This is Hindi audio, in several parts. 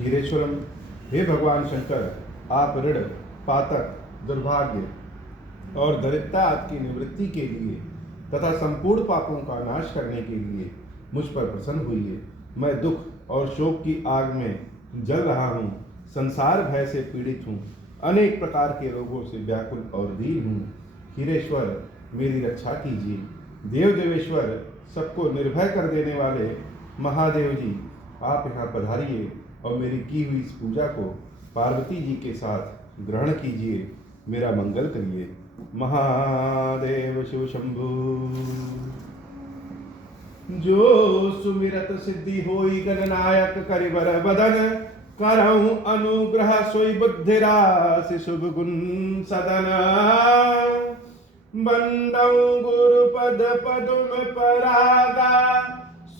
हीरेश्वरम, हे भगवान शंकर, आप ऋण, पातक, दुर्भाग्य और दरिद्रता की निवृत्ति के लिए तथा संपूर्ण पापों का नाश करने के लिए मुझ पर प्रसन्न हुई। मैं दुख और शोक की आग में जल रहा हूँ, संसार भय से पीड़ित हूँ, अनेक प्रकार के रोगों से व्याकुल और दीन हूँ। हीरेश्वर, मेरी रक्षा कीजिए। देव देवेश्वर, सबको निर्भय कर देने वाले महादेव जी, आप यहाँ पधारिए और मेरी की हुई इस पूजा को पार्वती जी के साथ ग्रहण कीजिए, मेरा मंगल करिए। महादेव शिव शंभु। जो सुमिरत सिद्धि होई गणनायक करिबर बदन, करहु अनुग्रह सोई बुद्धि राशि शुभ गुण सदन। बंदौ गुरुपद पदुम परागा,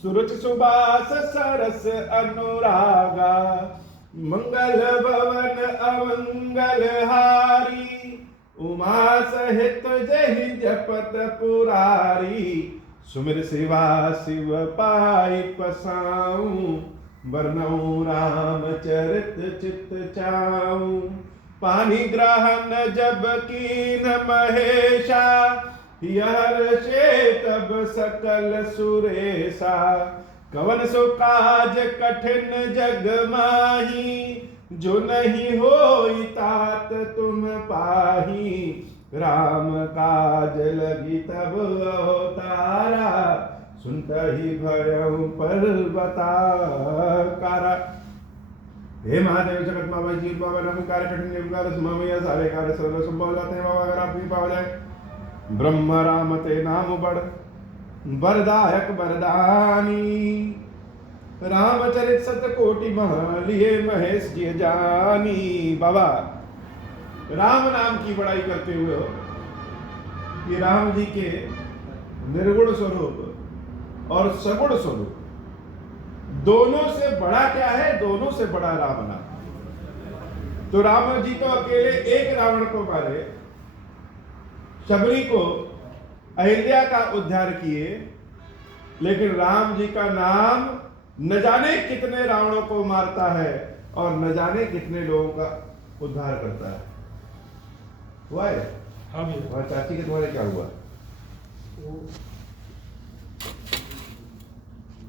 सुरुचि सुबास सरस अनुरागा। मंगल भवन अमंगल हारी, उमा सहित जहि जपत पुरारी। सुमिर शिवा शिव पाई पसाऊं, वर्णौ राम चरित चित चाऊं। पानी ग्रहण जब कीन महेशा, हर्षे तब सकल सुरेशा। कवन सो काज कठिन जग माही, जो नहीं होई तात तुम पाही। राम काज लगी तब अवतारा, सुनत ही भयउ पर्वताकारा। हे महादेव जगत मावै जी बाबा, नम कार्य कठिन निमकार सममय सारे कार्य सरल संभव जाते हैं बाबा, अगर आप कृपा हो जाए। ब्रह्म राम ते नाम बड़, वरदायक वरदानी। रामचरित सत कोटि मह, लिए महेश जी जानी। बाबा, राम नाम की बड़ाई करते हुए हो कि राम जी के निर्गुण स्वरूप और सगुण स्वरूप दोनों से बड़ा क्या है? दोनों से बड़ा राम नाम। तो राम जी तो अकेले एक रावण को मारे, शबरी को, अहिल्या का उद्धार किए, लेकिन राम जी का नाम न जाने कितने रावणों को मारता है और न जाने कितने लोगों का उद्धार करता है। हुआ है? हाँ भैया। और चाची के तुम्हारे क्या हुआ?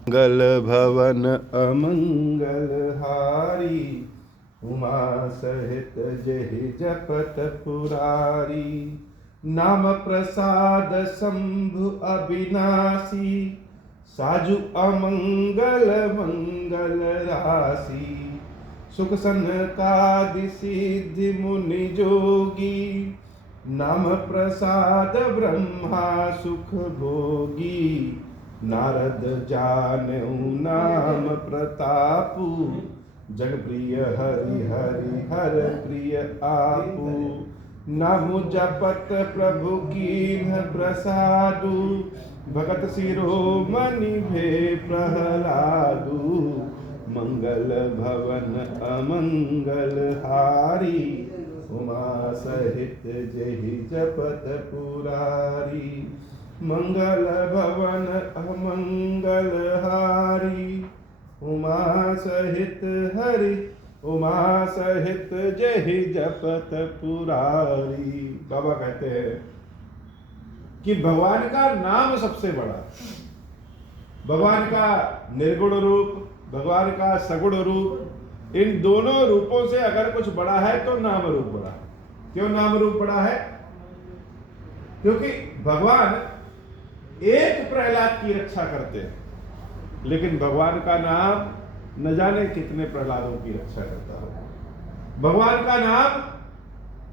मंगल भवन अमंगल हारी, उमा सहित जहि जपत पुरारी। नाम प्रसाद शंभु अविनाशी, साजु अमंगल मंगल राशि। सुख सनकादि सिद्धि मुनि जोगी, नाम प्रसाद ब्रह्मा सुख भोगी। नारद जानेऊ नाम प्रतापु, जग प्रिय हरि हरि हर प्रिय आपू। नामु जपत प्रभु कीन्ह प्रसादु, भगत शिरोमणि भे प्रहलादु। मंगल भवन अमंगल हारी, उमा सहित जहि जपत पुरारी। मंगल भवन अमंगल हारी, उमा सहित हरि, उमा सहित जहि जपत पुरारी। बाबा कहते हैं कि भगवान का नाम सबसे बड़ा, भगवान का निर्गुण रूप, भगवान का सगुण रूप, इन दोनों रूपों से अगर कुछ बड़ा है तो नाम रूप बड़ा है। क्यों नाम रूप बड़ा है? क्योंकि भगवान एक प्रहलाद की रक्षा करते हैं, लेकिन भगवान का नाम न जाने कितने प्रहलादों की रक्षा करता है। भगवान का नाम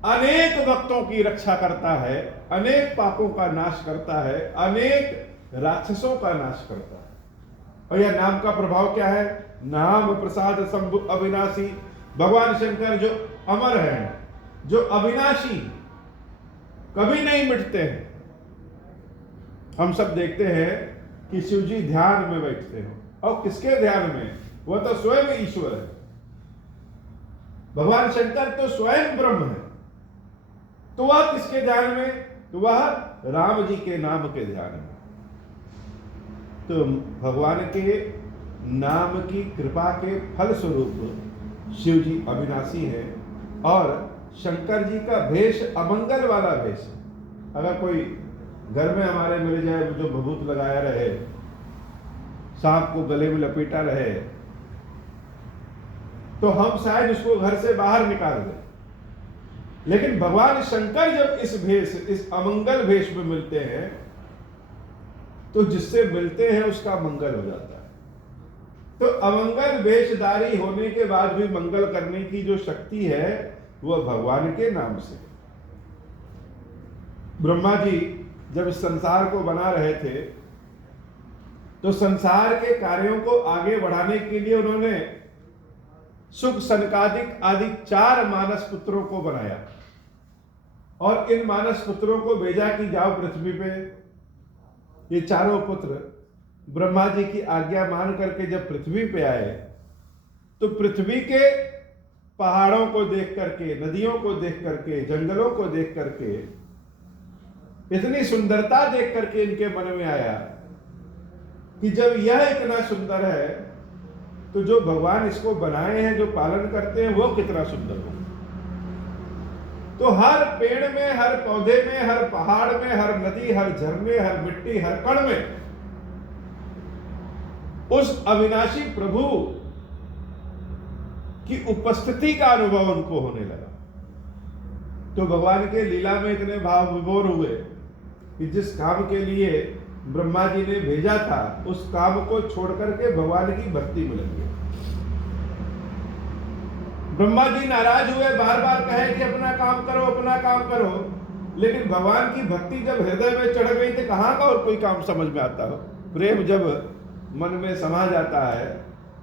अनेक भक्तों की रक्षा करता है, अनेक पापों का नाश करता है, अनेक राक्षसों का नाश करता है। और यह नाम का प्रभाव क्या है? नाम प्रसाद शंभु अविनाशी। भगवान शंकर जो अमर हैं, जो अविनाशी, कभी नहीं मिटते हैं। हम सब देखते हैं कि शिव जी ध्यान में बैठते हैं, और किसके ध्यान में? वह तो स्वयं ईश्वर है। भगवान शंकर तो स्वयं ब्रह्म है, तो वह किसके ध्यान में? तो वह राम जी के नाम के ध्यान में। तो भगवान के नाम की कृपा के फल स्वरूप शिव जी अविनाशी हैं और शंकर जी का भेष अमंगल वाला भेष है। अगर कोई घर में हमारे मिल जाए जो भभूत लगाया रहे, सांप को गले में लपेटा रहे, तो हम शायद उसको घर से बाहर निकाल दें। लेकिन भगवान शंकर जब इस भेष, इस अमंगल भेष में मिलते हैं, तो जिससे मिलते हैं उसका मंगल हो जाता है। तो अमंगल वेशधारी होने के बाद भी मंगल करने की जो शक्ति है वह भगवान के नाम से। ब्रह्मा जी जब इस संसार को बना रहे थे, तो संसार के कार्यों को आगे बढ़ाने के लिए उन्होंने सुख, सनकादिक आदि 4 मानस पुत्रों को बनाया और इन मानस पुत्रों को भेजा कि जाओ पृथ्वी पे। ये चारों पुत्र ब्रह्मा जी की आज्ञा मान करके जब पृथ्वी पे आए, तो पृथ्वी के पहाड़ों को देख करके, नदियों को देख करके, जंगलों को देख करके, इतनी सुंदरता देख करके इनके मन में आया कि जब यह इतना सुंदर है, तो जो भगवान इसको बनाए हैं, जो पालन करते हैं, वो कितना सुंदर हो। तो हर पेड़ में, हर पौधे में, हर पहाड़ में, हर नदी, हर झरने, हर मिट्टी, हर कण में उस अविनाशी प्रभु की उपस्थिति का अनुभव उनको होने लगा। तो भगवान के लीला में इतने भाव विभोर हुए कि जिस काम के लिए ब्रह्मा जी ने भेजा था, उस काम को छोड़ करके भगवान की भक्ति में लगे। ब्रह्मा जी नाराज हुए, बार बार कहे कि अपना काम करो, अपना काम करो, लेकिन भगवान की भक्ति जब हृदय में चढ़ गई तो कहां का और कोई काम समझ में आता हो। प्रेम जब मन में समा जाता है,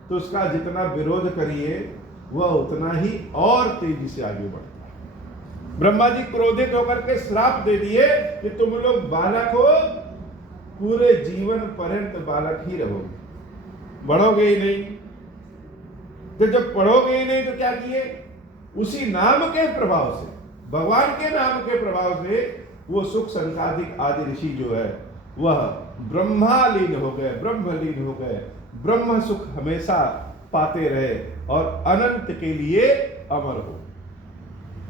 तो उसका जितना विरोध करिए वह उतना ही और तेजी से आगे बढ़ता है। ब्रह्मा जी क्रोधित होकर के श्राप दे दिए कि तुम लोग बालक हो, पूरे जीवन पर्यंत बालक ही रहोगे, बढ़ोगे ही नहीं। तो जब पढ़ोगे ही नहीं तो क्या किए, उसी नाम के प्रभाव से, भगवान के नाम के प्रभाव से वो सुख, संकादिक आदि ऋषि जो है वह ब्रह्मालीन हो गए, ब्रह्मलीन हो गए, ब्रह्म सुख हमेशा पाते रहे और अनंत के लिए अमर हो।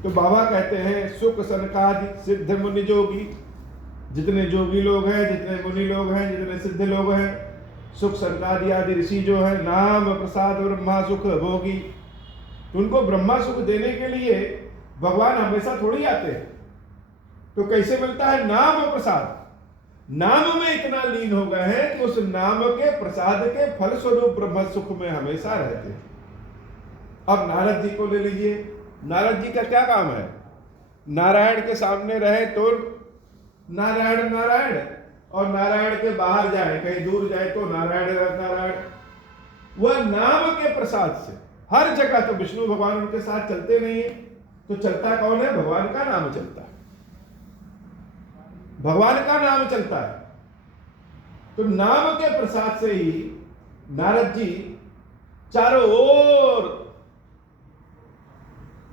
तो बाबा कहते हैं सुख सनकादिक सिद्ध मुनि जोगी, जितने जोगी लोग हैं, जितने मुनि लोग हैं, जितने सिद्ध लोग हैं, सुख सनकादि आदि ऋषि जो है, नाम प्रसाद ब्रह्मा सुख भोगी, उनको ब्रह्मा सुख देने के लिए भगवान हमेशा थोड़ी आते हैं। तो कैसे मिलता है? नाम प्रसाद। नाम में इतना लीन हो गए हैं कि उस नाम के प्रसाद के फल स्वरूप ब्रह्म सुख में हमेशा रहते हैं। अब नारद जी को ले लीजिए, नारद जी का क्या काम है? नारायण के सामने रहे तो नारायण नारायण, और नारायण के बाहर जाए, कहीं दूर जाए तो नारायण नारायण। वह नाम के प्रसाद से हर जगह, तो विष्णु भगवान उनके साथ चलते नहीं है, तो चलता कौन है? भगवान का नाम चलता है, भगवान का नाम चलता है। तो नाम के प्रसाद से ही नारद जी चारों ओर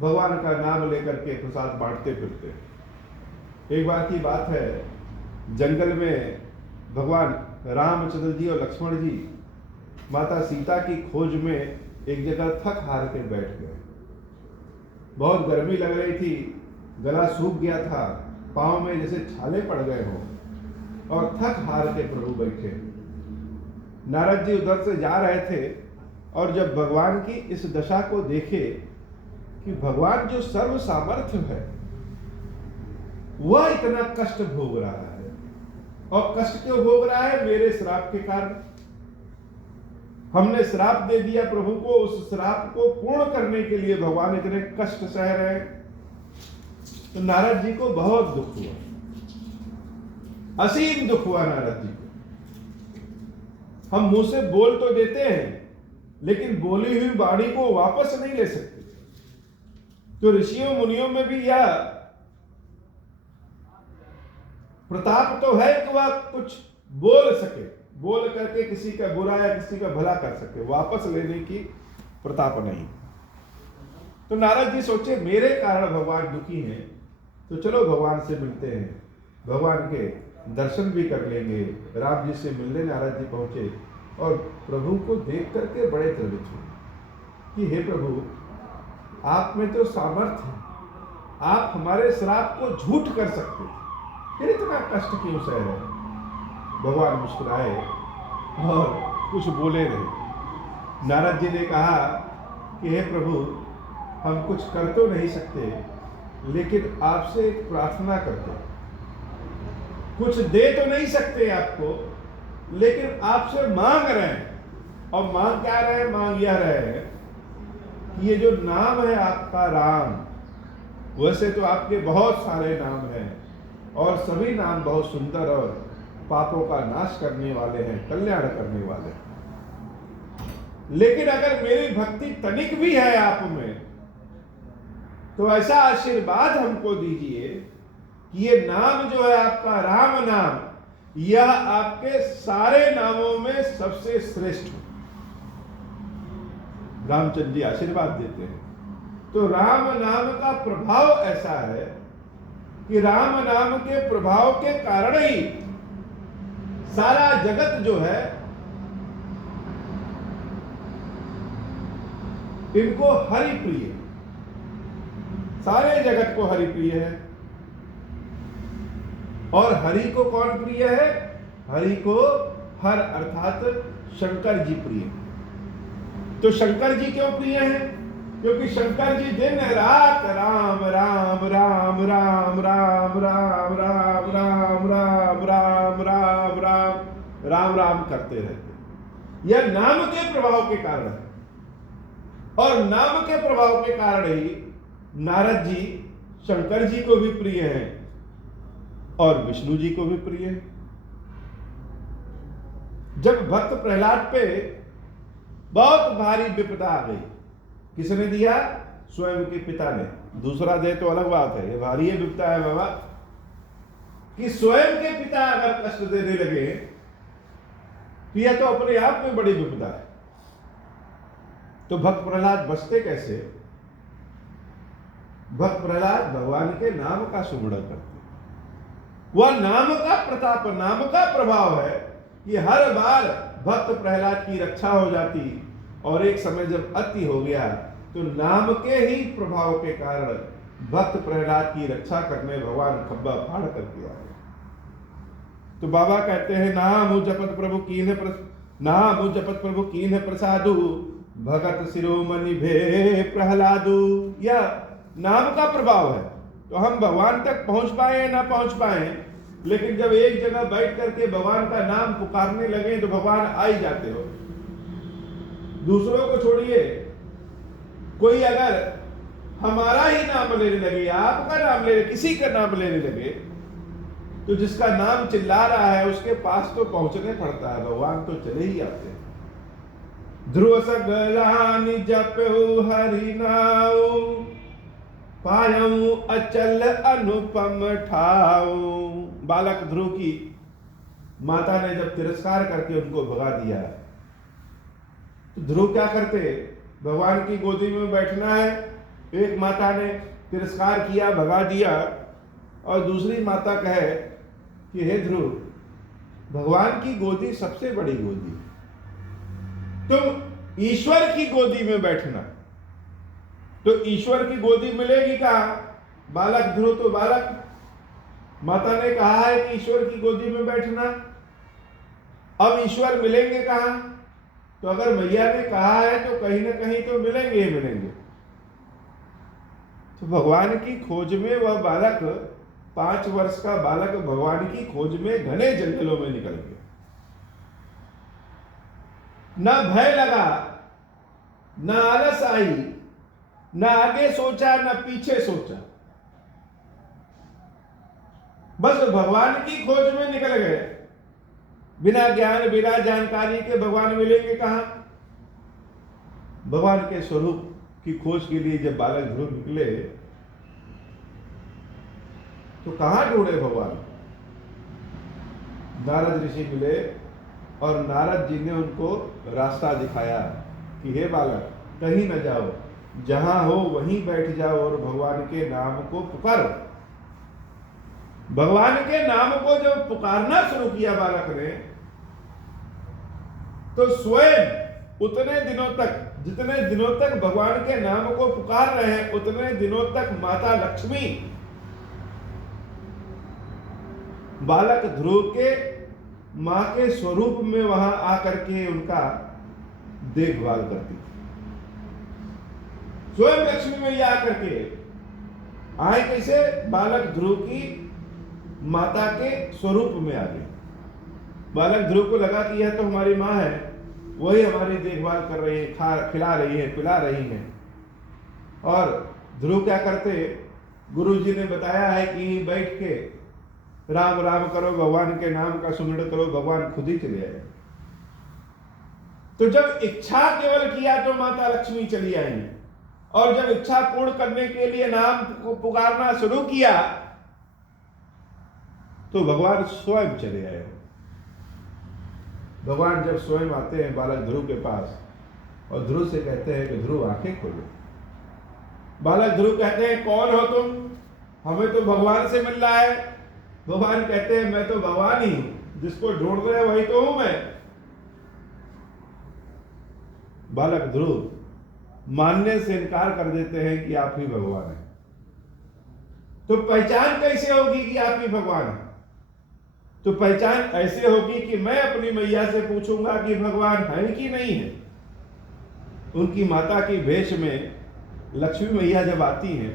भगवान का नाम लेकर के प्रसाद बांटते फिरते। एक बार की बात है, जंगल में भगवान रामचंद्र जी और लक्ष्मण जी माता सीता की खोज में एक जगह थक हार के बैठ गए। बहुत गर्मी लग रही थी, गला सूख गया था, पांव में जैसे छाले पड़ गए हो, और थक हार के प्रभु बैठे। नारद जी उधर से जा रहे थे, और जब भगवान की इस दशा को देखे कि भगवान जो सर्व सामर्थ्य है वह इतना कष्ट भोग रहा है, और कष्ट क्यों भोग रहा है? मेरे श्राप के कारण। हमने श्राप दे दिया प्रभु को, उस श्राप को पूर्ण करने के लिए भगवान इतने कष्ट सह रहे हैं। तो नारद जी को बहुत दुख हुआ, असीम दुख हुआ नारद जी को। हम मुंह से बोल तो देते हैं, लेकिन बोली हुई वाणी को वापस नहीं ले सकते। तो ऋषियों मुनियों में भी यह प्रताप तो है कि वह कुछ बोल सके, बोल करके किसी का बुरा या किसी का भला कर सके, वापस लेने की प्रताप नहीं। तो नारद जी सोचे मेरे कारण भगवान दुखी हैं, तो चलो भगवान से मिलते हैं, भगवान के दर्शन भी कर लेंगे। राम जी से मिलने नारद जी पहुंचे और प्रभु को देख करके बड़े द्रवित हुए कि हे प्रभु, आप में तो सामर्थ्य है, आप हमारे श्राप को झूठ कर सकते थे, फिर इतना कष्ट क्यों सह रहे? भगवान मुस्कुराए और कुछ बोले नहीं। नारद जी ने कहा कि हे प्रभु, हम कुछ कर तो नहीं सकते, लेकिन आपसे एक प्रार्थना करते, कुछ दे तो नहीं सकते आपको, लेकिन आपसे मांग रहे हैं। और मांग क्या रहे हैं? मांग यह रहे हैं कि ये जो नाम है आपका राम, वैसे तो आपके बहुत सारे नाम हैं और सभी नाम बहुत सुंदर और पापों का नाश करने वाले हैं, कल्याण करने वाले हैं, लेकिन अगर मेरी भक्ति तनिक भी है आप में, तो ऐसा आशीर्वाद हमको दीजिए कि ये नाम जो है आपका राम नाम, यह आपके सारे नामों में सबसे श्रेष्ठ हो। रामचंद्र जी आशीर्वाद देते हैं। तो राम नाम का प्रभाव ऐसा है कि राम नाम के प्रभाव के कारण ही सारा जगत जो है इनको हरि प्रिय, सारे जगत को हरि प्रिय है। और हरि को कौन प्रिय है? हरि को हर अर्थात शंकर जी प्रिय। तो शंकर जी क्यों प्रिय है? क्योंकि शंकर जी दिन रात राम राम राम राम राम राम राम राम राम राम राम राम राम राम करते रहते। यह नाम के प्रभाव के कारण है, और नाम के प्रभाव के कारण ही नारद जी शंकर जी को भी प्रिय हैं और विष्णु जी को भी प्रिय है। जब भक्त प्रहलाद पे बहुत भारी विपदा आ गई, किसने दिया? स्वयं के पिता ने। दूसरा दे तो अलग बात है, ये भारी विपदा है बाबा, कि स्वयं के पिता अगर कष्ट देने लगे तो यह तो अपने आप में बड़ी विपदा है। तो भक्त प्रहलाद बचते कैसे? भक्त प्रहलाद भगवान के नाम का सुमिरन करते। वह नाम का प्रताप, नाम का प्रभाव है कि हर बार भक्त प्रहलाद की रक्षा हो जाती, और एक समय जब अति हो गया तो नाम के ही प्रभाव के कारण भक्त प्रहलाद की रक्षा करने भगवान खब्बा फाड़ करके आ गए। तो बाबा कहते हैं, नाम जपत प्रभु कीन्ह नाम जपत प्रभु कीन्ह प्रसादु, भगत शिरोमणि भे प्रहलादु। यह नाम का प्रभाव है। तो हम भगवान तक पहुंच पाए ना पहुंच पाए, लेकिन जब एक जगह बैठ करके भगवान का नाम पुकारने लगे तो भगवान आ ही जाते हो। दूसरों को छोड़िए, कोई अगर हमारा ही नाम लेने लगे, आपका नाम लेने, किसी का नाम लेने लगे, तो जिसका नाम चिल्ला रहा है उसके पास तो पहुंचने पड़ता है, भगवान तो चले ही आते हैं। ध्रुव सगलानि जपहु हरि नाउ, पायऊ अचल अनुपम ठाऊ। बालक ध्रुव की माता ने जब तिरस्कार करके उनको भगा दिया, तो ध्रुव क्या करते? भगवान की गोदी में बैठना है, एक माता ने तिरस्कार किया, भगा दिया, और दूसरी माता कहे कि हे ध्रुव, भगवान की गोदी सबसे बड़ी गोदी, तुम ईश्वर की गोदी में बैठना। तो ईश्वर की गोदी मिलेगी कहां? बालक ध्रुव तो बालक, माता ने कहा है कि ईश्वर की गोदी में बैठना, अब ईश्वर मिलेंगे कहां? तो अगर मैया ने कहा है तो कहीं ना कहीं तो मिलेंगे ही मिलेंगे। तो भगवान की खोज में वह बालक, 5 वर्ष का बालक भगवान की खोज में घने जंगलों में निकल गया। ना भय लगा, ना आलस आई, ना आगे सोचा ना पीछे सोचा, बस भगवान की खोज में निकल गए। बिना ज्ञान बिना जानकारी के भगवान मिलेंगे कहां? भगवान के स्वरूप की खोज के लिए जब बालक ध्रुव निकले तो कहां ढूंढे भगवान? नारद ऋषि मिले और नारद जी ने उनको रास्ता दिखाया कि हे बालक, कहीं न जाओ, जहां हो वहीं बैठ जाओ और भगवान के नाम को पुकारो। भगवान के नाम को जब पुकारना शुरू किया बालक ने, तो स्वयं उतने दिनों तक, जितने दिनों तक भगवान के नाम को पुकार रहे हैं, उतने दिनों तक माता लक्ष्मी बालक ध्रुव के मां के स्वरूप में वहां आकर के उनका देखभाल करती थी। स्वयं लक्ष्मी मैया आकर के आए, कैसे? बालक ध्रुव की माता के स्वरूप में आ गई। बालक ध्रुव को लगा कि यह तो हमारी माँ है, वही हमारी देखभाल कर रही है, खिला रही है, पिला रही है। और ध्रुव क्या करते? गुरुजी ने बताया है कि बैठ के राम राम करो, भगवान के नाम का सुमिरन करो, भगवान खुद ही चले आए। तो जब इच्छा केवल किया तो माता लक्ष्मी चली आई, और जब इच्छा पूर्ण करने के लिए नाम को पुकारना शुरू किया तो भगवान स्वयं चले आए। भगवान जब स्वयं आते हैं बालक ध्रुव के पास और ध्रुव से कहते हैं कि ध्रुव आंखें खोलो। बालक ध्रुव कहते हैं कौन हो तुम? हमें तो भगवान से मिल रहा है। भगवान कहते हैं मैं तो भगवान ही हूं, जिसको ढूंढ रहे वही तो हूं मैं। बालक ध्रुव मानने से इनकार कर देते हैं कि आप ही भगवान हैं। तो पहचान कैसे होगी कि आप ही भगवान हैं? तो पहचान ऐसे होगी कि मैं अपनी मैया से पूछूंगा कि भगवान है कि नहीं है। उनकी माता की भेष में लक्ष्मी मैया जब आती हैं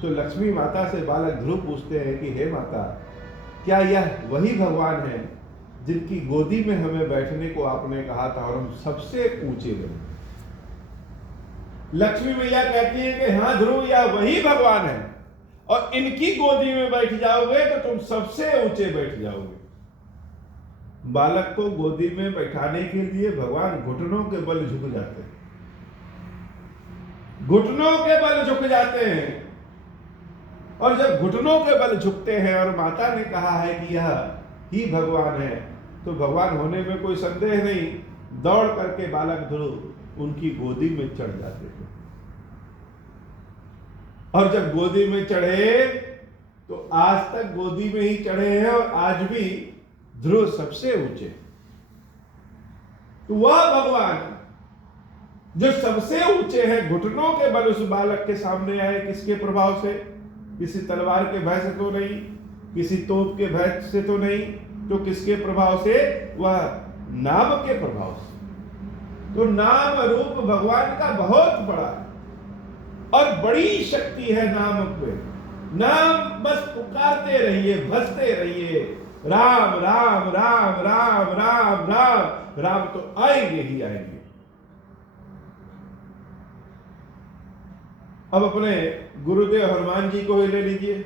तो लक्ष्मी माता से बालक ध्रुव पूछते हैं कि हे माता, क्या यह वही भगवान है जिनकी गोदी में हमें बैठने को आपने कहा था और हम सबसे ऊंचे बने? लक्ष्मी मैया कहती है कि हाँ ध्रुव, यह वही भगवान है, और इनकी गोदी में बैठ जाओगे तो तुम सबसे ऊंचे बैठ जाओगे। बालक को गोदी में बैठाने के लिए भगवान घुटनों के बल झुक जाते हैं, घुटनों के बल झुक जाते हैं। और जब घुटनों के बल झुकते हैं और माता ने कहा है कि यह ही भगवान है, तो भगवान होने में कोई संदेह नहीं, दौड़ करके बालक ध्रुव उनकी गोदी में चढ़ जाते थे। और जब गोदी में चढ़े तो आज तक गोदी में ही चढ़े हैं और आज भी ध्रुव सबसे ऊंचे। तो वह भगवान जो सबसे ऊंचे हैं, घुटनों के बल उस बालक के सामने आए। किसके प्रभाव से? किसी तलवार के भय से तो नहीं, किसी तोप के भय से तो नहीं, तो किसके प्रभाव से? वह नाम के प्रभाव से। तो नाम रूप भगवान का बहुत बड़ा है और बड़ी शक्ति है नाम पे। नाम बस पुकारते रहिए, भजते रहिए, राम राम राम राम राम राम राम, तो आएंगे ही आएंगे। अब अपने गुरुदेव हनुमान जी को ही ले लीजिए।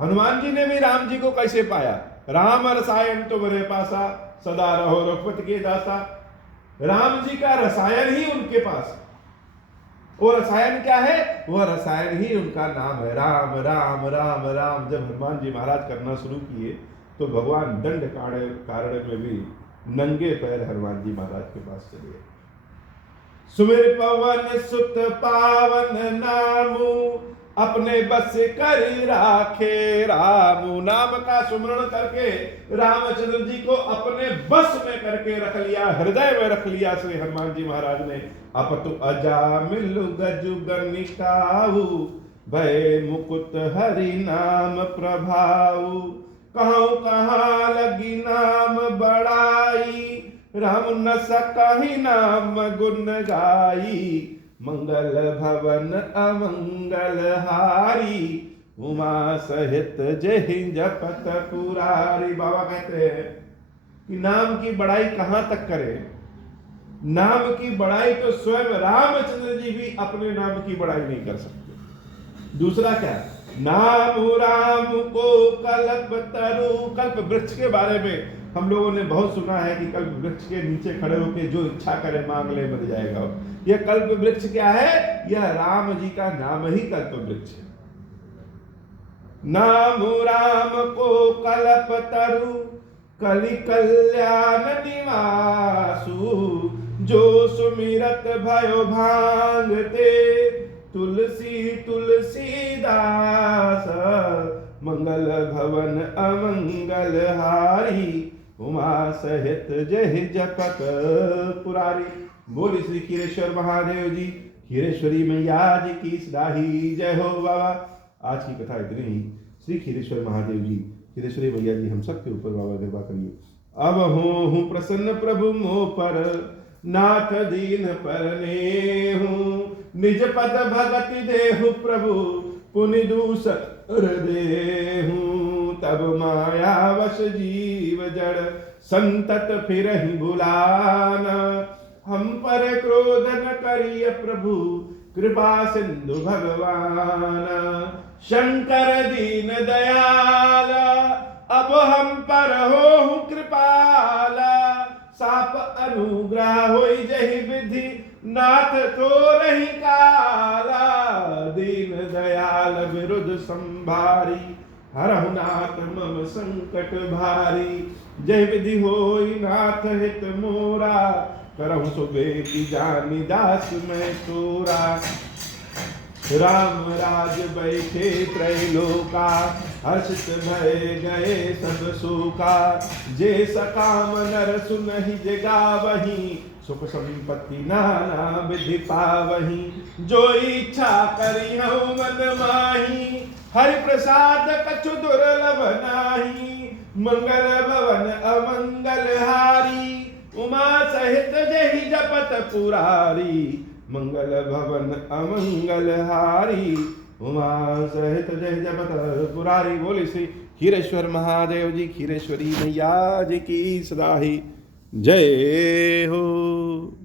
हनुमान जी ने भी राम जी को कैसे पाया? राम रसायन तो बरे पासा, सदा रहो रघुपति के दासा। राम जी का रसायन ही उनके पास। वो रसायन क्या है? वह रसायन ही उनका नाम है, राम राम राम राम। जब हनुमान जी महाराज करना शुरू किए तो भगवान दंड कारण में भी नंगे पैर हनुमान जी महाराज के पास चले। सुमिर पवन सुत पावन नामू, अपने बस कर राखे रामू। नाम का सुमरण करके रामचंद्र जी को अपने बस में करके रख लिया, हृदय में रख लिया श्री हनुमान जी महाराज ने। अपतु अजामिल गजु गनिकाऊ, भय मुकुट हरि नाम प्रभाऊ। कहूँ कहाँ लगी नाम बड़ाई, राम न सकहि नाम गुण गाई। मंगल भवन अमंगल हारी, उमा सहित जहि जपत पुरारी। बाबा कहते हैं कि नाम की बड़ाई कहां तक करें? नाम की बड़ाई तो स्वयं रामचंद्र जी भी अपने नाम की बड़ाई नहीं कर सकते। दूसरा क्या? नाम राम को कल्प तरु। कल्प वृक्ष के बारे में हम लोगों ने बहुत सुना है कि कल्प वृक्ष के नीचे खड़े होकर जो इच्छा करे मांग ले, मिल जाएगा। यह कल्प वृक्ष क्या है? यह राम जी का नाम ही कल्प वृक्ष है। नाम राम को कल्प तरु, कलि कल्याण निवासु। जो सुमिरत भयो भांगते, तुलसी तुलसी दास। मंगल भवन अमंगल हारी, उमा सहित जय जपत पुरारी। बोली श्री खीरेश्वर महादेव जी, खीरेश्वरी मैया जी की सदाही जय हो बाबा। आज की कथा इतनी ही। श्री खीरेश्वर महादेव जी, खीरेश्वरी मैया जी हम सबके ऊपर बाबा कृपा करिए। अब हूँ प्रसन्न प्रभु मोह पर, नाथ दीन परने हूँ, निज पद भगति देहु प्रभु, पुनि दूसर देहूँ। तब माया वश जीव जड़, संतत फिरहि भुलाना, हम पर क्रोध न करिय प्रभु, कृपा सिंधु भगवान। शंकर दीन दयाल, अब हम पर हो कृपाला, साप अनुग्रह होई जहि विधि, नाथ तो रही काला। दीन दयाल विरुद्ध संभारी, हरहु नाथ मम संकट भारी। जय विधि होई नाथ हित मोरा, करहु सुबेदी जानी दास मैं तोरा। राम राज बैठे त्रैलोका, हर्षित भय गए सब शोका। जे सकाम नर सुनहि जगावहि, सुख संपत्ति नाना विधि पावहि। जो इच्छा करिहु मन माही, हरि प्रसाद कछु दुर्लभ नाही। मंगल भवन अमंगल हारी, उमा सहित जहि जपत पुरारी। मंगल भवन अमंगल हारी, उमा सहित जय जपत पुरारी। बोले श्री खीरेश्वर महादेव जी, खीरेश्वरी मैया जी की सदा ही जय हो।